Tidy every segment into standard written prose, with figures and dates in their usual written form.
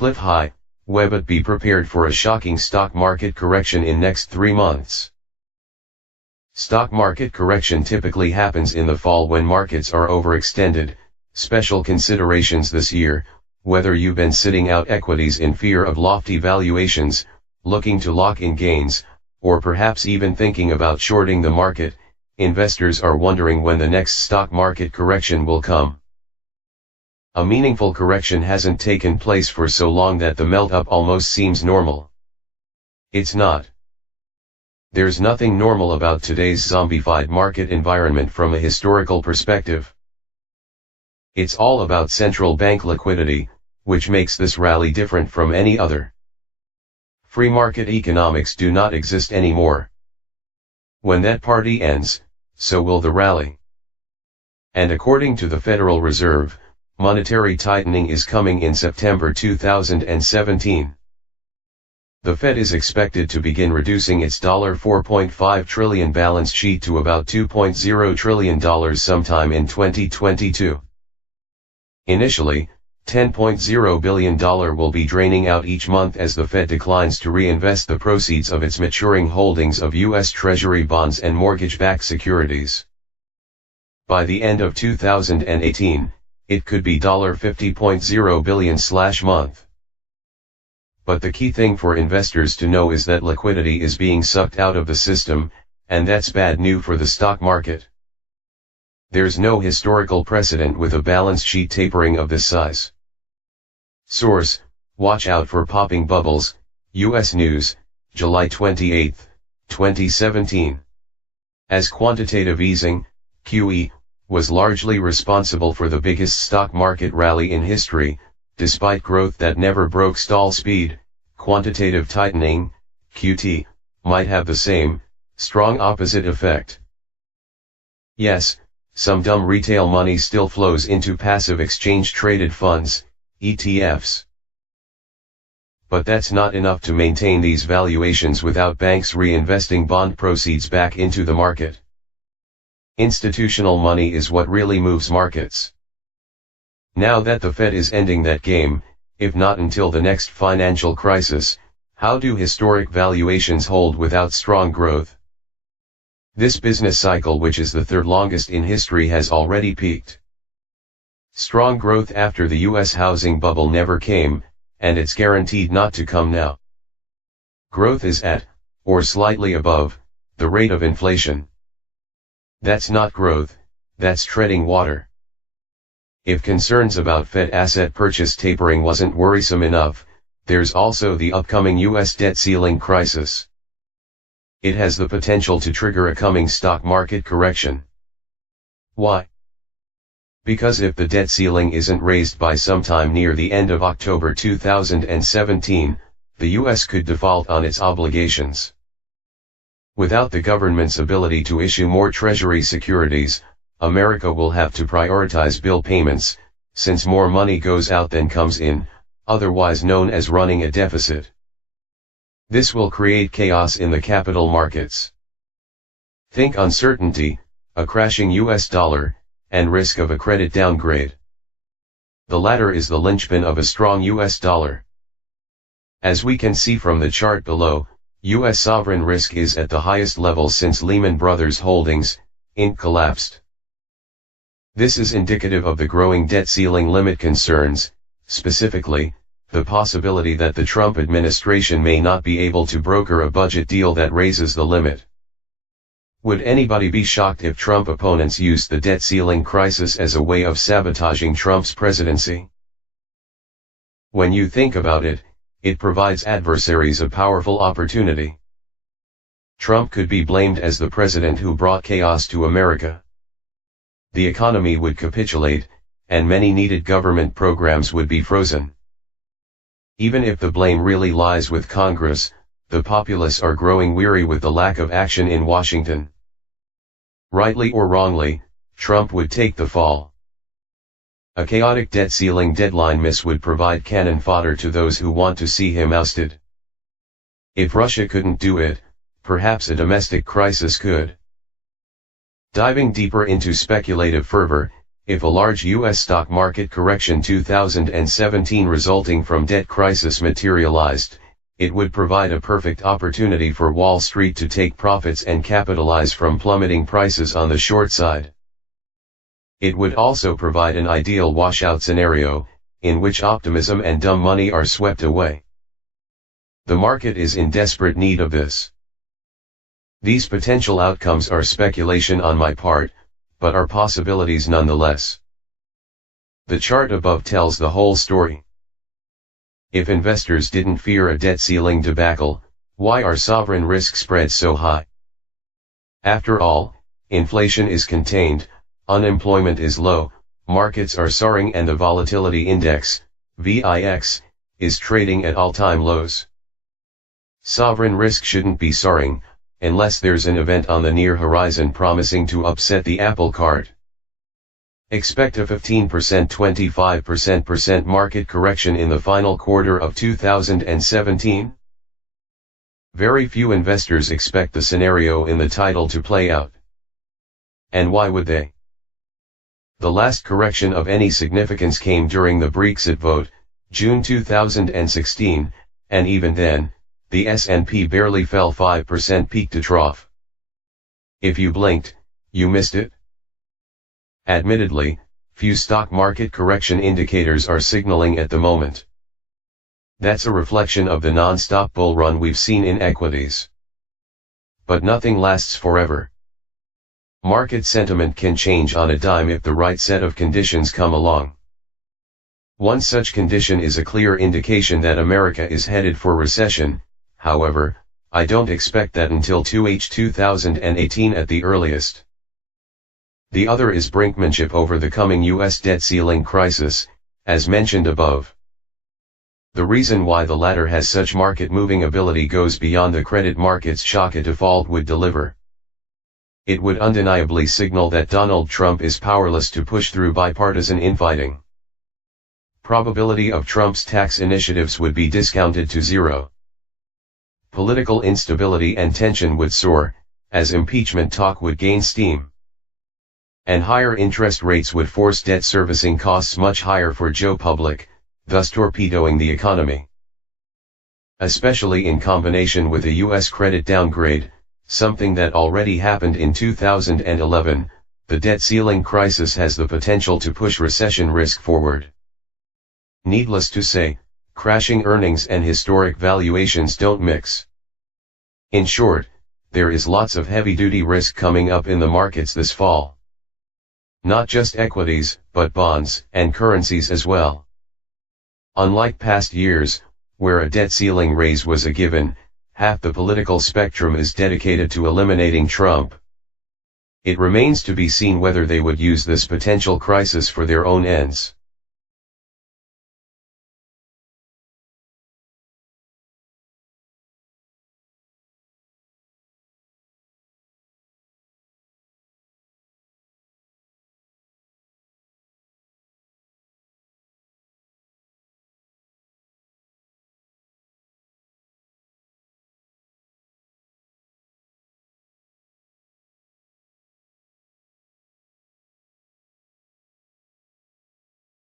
CLIF high, but be prepared for a shocking stock market correction in next 3 months. Stock market correction typically happens in the fall when markets are overextended. Special considerations this year: whether you've been sitting out equities in fear of lofty valuations, looking to lock in gains, or perhaps even thinking about shorting the market, investors are wondering when the next stock market correction will come. A meaningful correction hasn't taken place for so long that the melt-up almost seems normal. It's not. There's nothing normal about today's zombified market environment from a historical perspective. It's all about central bank liquidity, which makes this rally different from any other. Free market economics do not exist anymore. When that party ends, so will the rally. And according to the Federal Reserve, monetary tightening is coming in September 2017. The Fed is expected to begin reducing its $4.5 trillion balance sheet to about $2.0 trillion sometime in 2022. Initially, $10.0 billion will be draining out each month as the Fed declines to reinvest the proceeds of its maturing holdings of U.S. Treasury bonds and mortgage-backed securities. By the end of 2018, it could be $50.0 billion/month. But the key thing for investors to know is that liquidity is being sucked out of the system, and that's bad news for the stock market. There's no historical precedent with a balance sheet tapering of this size. Source: Watch out for popping bubbles, U.S. News, July 28, 2017. As quantitative easing, QE, was largely responsible for the biggest stock market rally in history, despite growth that never broke stall speed, quantitative tightening, QT, might have the same, strong opposite effect. Yes, some dumb retail money still flows into passive exchange-traded funds, ETFs. But that's not enough to maintain these valuations without banks reinvesting bond proceeds back into the market. Institutional money is what really moves markets. Now that the Fed is ending that game, if not until the next financial crisis, how do historic valuations hold without strong growth? This business cycle, which is the third longest in history, has already peaked. Strong growth after the U.S. housing bubble never came, and it's guaranteed not to come now. Growth is at, or slightly above, the rate of inflation. That's not growth, that's treading water. If concerns about Fed asset purchase tapering wasn't worrisome enough, there's also the upcoming U.S. debt ceiling crisis. It has the potential to trigger a coming stock market correction. Why? Because if the debt ceiling isn't raised by sometime near the end of October 2017, the U.S. could default on its obligations. Without the government's ability to issue more Treasury securities, America will have to prioritize bill payments, since more money goes out than comes in, otherwise known as running a deficit. This will create chaos in the capital markets. Think uncertainty, a crashing US dollar, and risk of a credit downgrade. The latter is the linchpin of a strong US dollar. As we can see from the chart below, US sovereign risk is at the highest level since Lehman Brothers Holdings, Inc. collapsed. This is indicative of the growing debt ceiling limit concerns, specifically, the possibility that the Trump administration may not be able to broker a budget deal that raises the limit. Would anybody be shocked if Trump opponents used the debt ceiling crisis as a way of sabotaging Trump's presidency? When you think about it, it provides adversaries a powerful opportunity. Trump could be blamed as the president who brought chaos to America. The economy would capitulate, and many needed government programs would be frozen. Even if the blame really lies with Congress, the populace are growing weary with the lack of action in Washington. Rightly or wrongly, Trump would take the fall. A chaotic debt ceiling deadline miss would provide cannon fodder to those who want to see him ousted. If Russia couldn't do it, perhaps a domestic crisis could. Diving deeper into speculative fervor, if a large U.S. stock market correction 2017 resulting from debt crisis materialized, it would provide a perfect opportunity for Wall Street to take profits and capitalize from plummeting prices on the short side. It would also provide an ideal washout scenario, in which optimism and dumb money are swept away. The market is in desperate need of this. These potential outcomes are speculation on my part, but are possibilities nonetheless. The chart above tells the whole story. If investors didn't fear a debt ceiling debacle, why are sovereign risk spreads so high? After all, inflation is contained, unemployment is low, markets are soaring and the volatility index, VIX, is trading at all-time lows. Sovereign risk shouldn't be soaring, unless there's an event on the near horizon promising to upset the apple cart. Expect a 15–25% market correction in the final quarter of 2017? Very few investors expect the scenario in the title to play out. And why would they? The last correction of any significance came during the Brexit vote, June 2016, and even then, the S&P barely fell 5% peak to trough. If you blinked, you missed it. Admittedly, few stock market correction indicators are signaling at the moment. That's a reflection of the non-stop bull run we've seen in equities. But nothing lasts forever. Market sentiment can change on a dime if the right set of conditions come along. One such condition is a clear indication that America is headed for recession. However, I don't expect that until 2H 2018 at the earliest. The other is brinkmanship over the coming U.S. debt ceiling crisis, as mentioned above. The reason why the latter has such market-moving ability goes beyond the credit market's shock a default would deliver. It would undeniably signal that Donald Trump is powerless to push through bipartisan infighting. Probability of Trump's tax initiatives would be discounted to zero. Political instability and tension would soar, as impeachment talk would gain steam. And higher interest rates would force debt servicing costs much higher for Joe Public, thus torpedoing the economy. Especially in combination with a U.S. credit downgrade, something that already happened in 2011, the debt ceiling crisis has the potential to push recession risk forward. Needless to say, crashing earnings and historic valuations don't mix. In short, there is lots of heavy-duty risk coming up in the markets this fall. Not just equities, but bonds and currencies as well. Unlike past years, where a debt ceiling raise was a given, half the political spectrum is dedicated to eliminating Trump. It remains to be seen whether they would use this potential crisis for their own ends.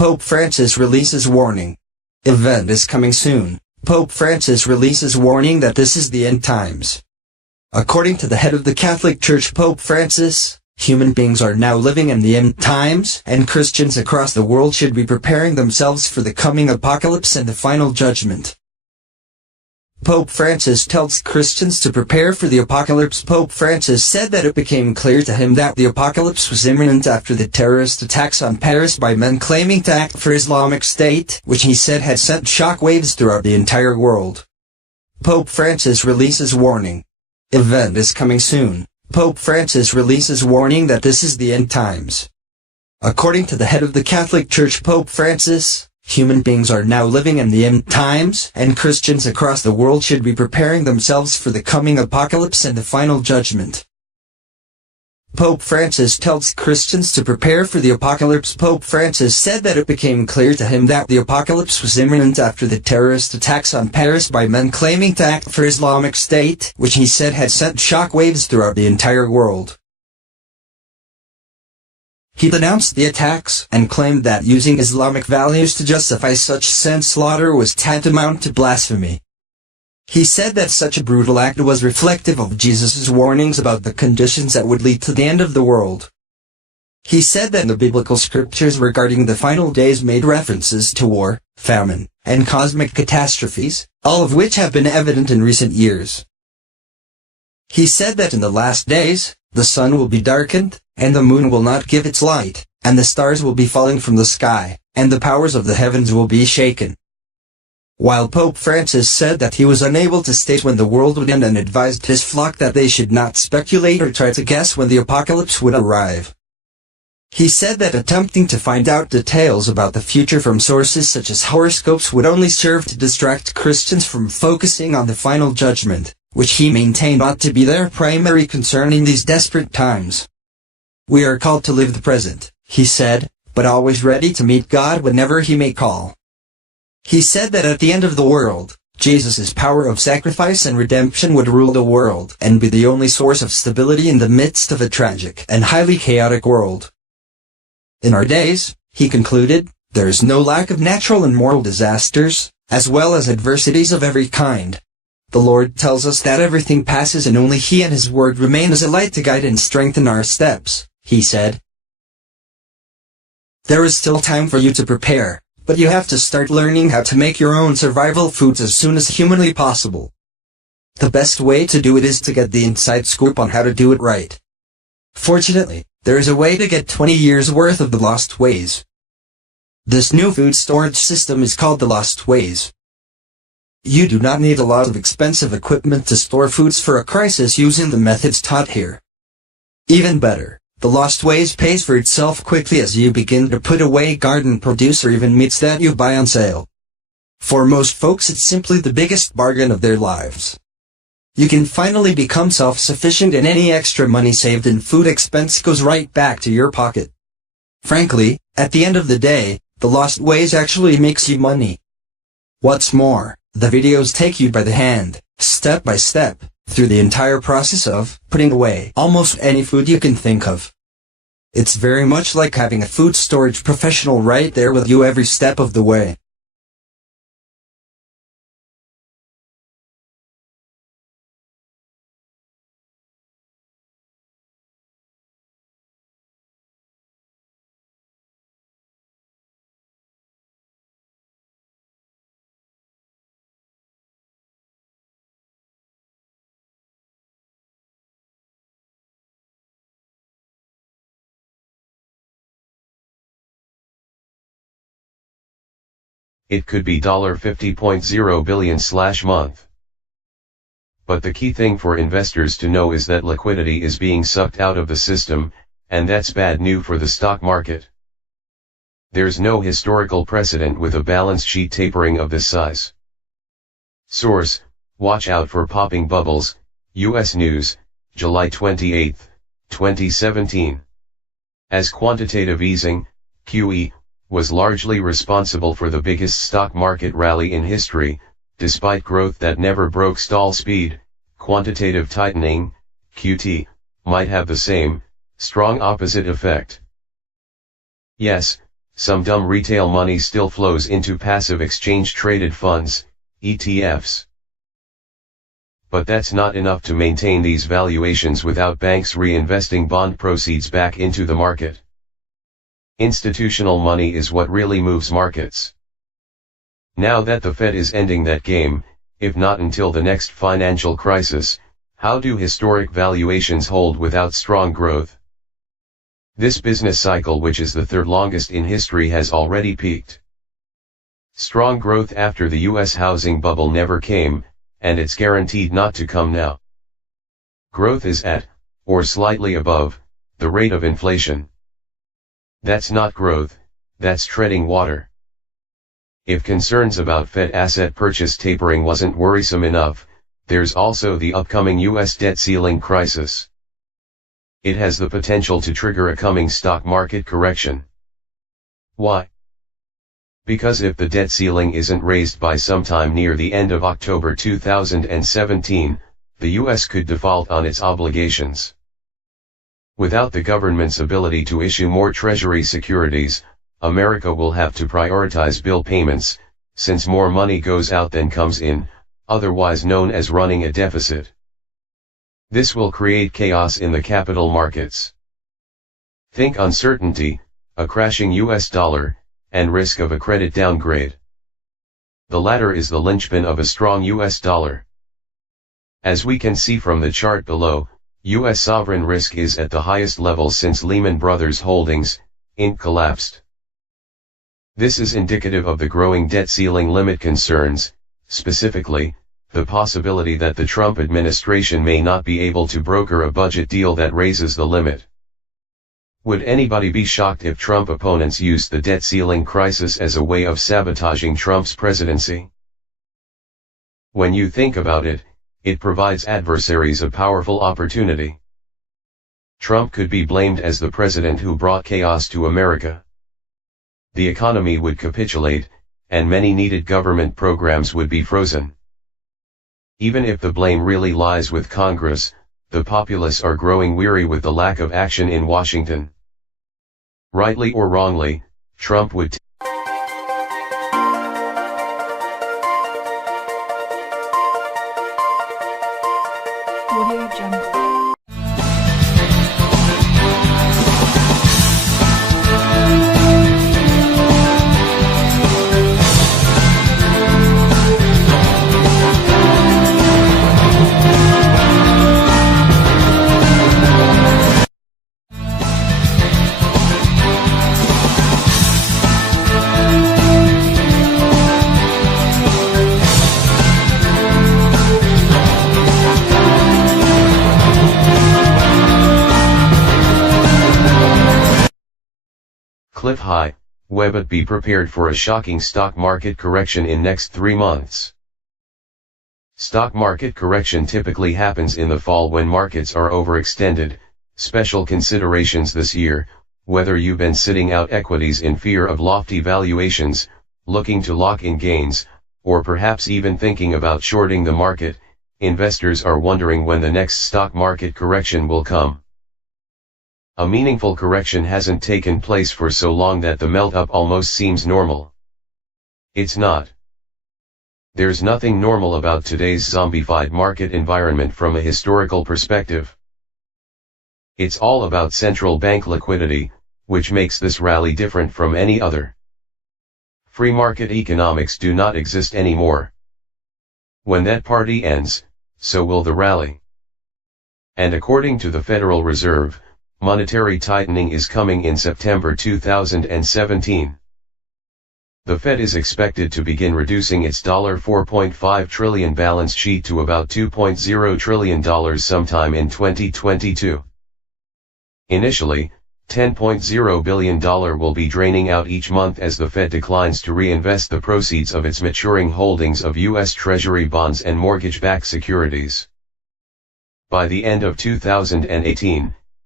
Pope Francis releases warning. Event is coming soon. Pope Francis releases warning that this is the end times. According to the head of the Catholic Church, Pope Francis, human beings are now living in the end times, and Christians across the world should be preparing themselves for the coming apocalypse and the final judgment. Pope Francis tells Christians to prepare for the apocalypse. Pope Francis said that it became clear to him that the apocalypse was imminent after the terrorist attacks on Paris by men claiming to act for Islamic State, which he said had sent shockwaves throughout the entire world. Pope Francis releases warning. Event is coming soon. Pope Francis releases warning that this is the end times. According to the head of the Catholic Church, Pope Francis, human beings are now living in the end times, and Christians across the world should be preparing themselves for the coming apocalypse and the final judgment. Pope Francis tells Christians to prepare for the apocalypse. Pope Francis said that it became clear to him that the apocalypse was imminent after the terrorist attacks on Paris by men claiming to act for Islamic State, which he said had sent shockwaves throughout the entire world. He denounced the attacks and claimed that using Islamic values to justify such senseless slaughter was tantamount to blasphemy. He said that such a brutal act was reflective of Jesus' warnings about the conditions that would lead to the end of the world. He said that the biblical scriptures regarding the final days made references to war, famine, and cosmic catastrophes, all of which have been evident in recent years. He said that in the last days, the sun will be darkened, and the moon will not give its light, and the stars will be falling from the sky, and the powers of the heavens will be shaken. While Pope Francis said that he was unable to state when the world would end and advised his flock that they should not speculate or try to guess when the apocalypse would arrive. He said that attempting to find out details about the future from sources such as horoscopes would only serve to distract Christians from focusing on the final judgment, which he maintained ought to be their primary concern in these desperate times. We are called to live the present, he said, but always ready to meet God whenever he may call. He said that at the end of the world, Jesus' power of sacrifice and redemption would rule the world and be the only source of stability in the midst of a tragic and highly chaotic world. In our days, he concluded, there is no lack of natural and moral disasters, as well as adversities of every kind. The Lord tells us that everything passes and only He and His Word remain as a light to guide and strengthen our steps, he said. There is still time for you to prepare, but you have to start learning how to make your own survival foods as soon as humanly possible. The best way to do it is to get the inside scoop on how to do it right. Fortunately, there is a way to get 20 years worth of the lost ways. This new food storage system is called the Lost Ways. You do not need a lot of expensive equipment to store foods for a crisis using the methods taught here. Even better, the Lost Ways pays for itself quickly as you begin to put away garden produce or even meats that you buy on sale. For most folks, it's simply the biggest bargain of their lives. You can finally become self-sufficient, and any extra money saved in food expense goes right back to your pocket. Frankly, at the end of the day, the Lost Ways actually makes you money. What's more, the videos take you by the hand, step by step, through the entire process of putting away almost any food you can think of. It's very much like having a food storage professional right there with you every step of the way. It could be $50.0 billion/month. But the key thing for investors to know is that liquidity is being sucked out of the system, and that's bad news for the stock market. There's no historical precedent with a balance sheet tapering of this size. Source: Watch out for popping bubbles, U.S. News, July 28, 2017. As quantitative easing, QE, was largely responsible for the biggest stock market rally in history, despite growth that never broke stall speed, quantitative tightening, QT, might have the same, strong opposite effect. Yes, some dumb retail money still flows into passive exchange-traded funds, ETFs. But that's not enough to maintain these valuations without banks reinvesting bond proceeds back into the market. Institutional money is what really moves markets. Now that the Fed is ending that game, if not until the next financial crisis, how do historic valuations hold without strong growth? This business cycle, which is the third longest in history, has already peaked. Strong growth after the US housing bubble never came, and it's guaranteed not to come now. Growth is at, or slightly above, the rate of inflation. That's not growth, that's treading water. If concerns about Fed asset purchase tapering wasn't worrisome enough, there's also the upcoming US debt ceiling crisis. It has the potential to trigger a coming stock market correction. Why? Because if the debt ceiling isn't raised by sometime near the end of October 2017, the US could default on its obligations. Without the government's ability to issue more Treasury securities, America will have to prioritize bill payments, since more money goes out than comes in, otherwise known as running a deficit. This will create chaos in the capital markets. Think uncertainty, a crashing US dollar, and risk of a credit downgrade. The latter is the linchpin of a strong US dollar. As we can see from the chart below, US sovereign risk is at the highest level since Lehman Brothers Holdings, Inc. collapsed. This is indicative of the growing debt ceiling limit concerns, specifically, the possibility that the Trump administration may not be able to broker a budget deal that raises the limit. Would anybody be shocked if Trump opponents used the debt ceiling crisis as a way of sabotaging Trump's presidency? When you think about it, it provides adversaries a powerful opportunity. Trump could be blamed as the president who brought chaos to America. The economy would capitulate, and many needed government programs would be frozen. Even if the blame really lies with Congress, the populace are growing weary with the lack of action in Washington. Rightly or wrongly, Trump would Audio Jungle. CLIF high, but be prepared for a shocking stock market correction in next 3 months. Stock market correction typically happens in the fall when markets are overextended. Special considerations this year: whether you've been sitting out equities in fear of lofty valuations, looking to lock in gains, or perhaps even thinking about shorting the market, investors are wondering when the next stock market correction will come. A meaningful correction hasn't taken place for so long that the melt-up almost seems normal. It's not. There's nothing normal about today's zombified market environment from a historical perspective. It's all about central bank liquidity, which makes this rally different from any other. Free market economics do not exist anymore. When that party ends, so will the rally. And according to the Federal Reserve, monetary tightening is coming in September 2017. The Fed is expected to begin reducing its $4.5 trillion balance sheet to about $2.0 trillion sometime in 2022. Initially, $10.0 billion will be draining out each month as the Fed declines to reinvest the proceeds of its maturing holdings of U.S. Treasury bonds and mortgage-backed securities. By the end of 2018,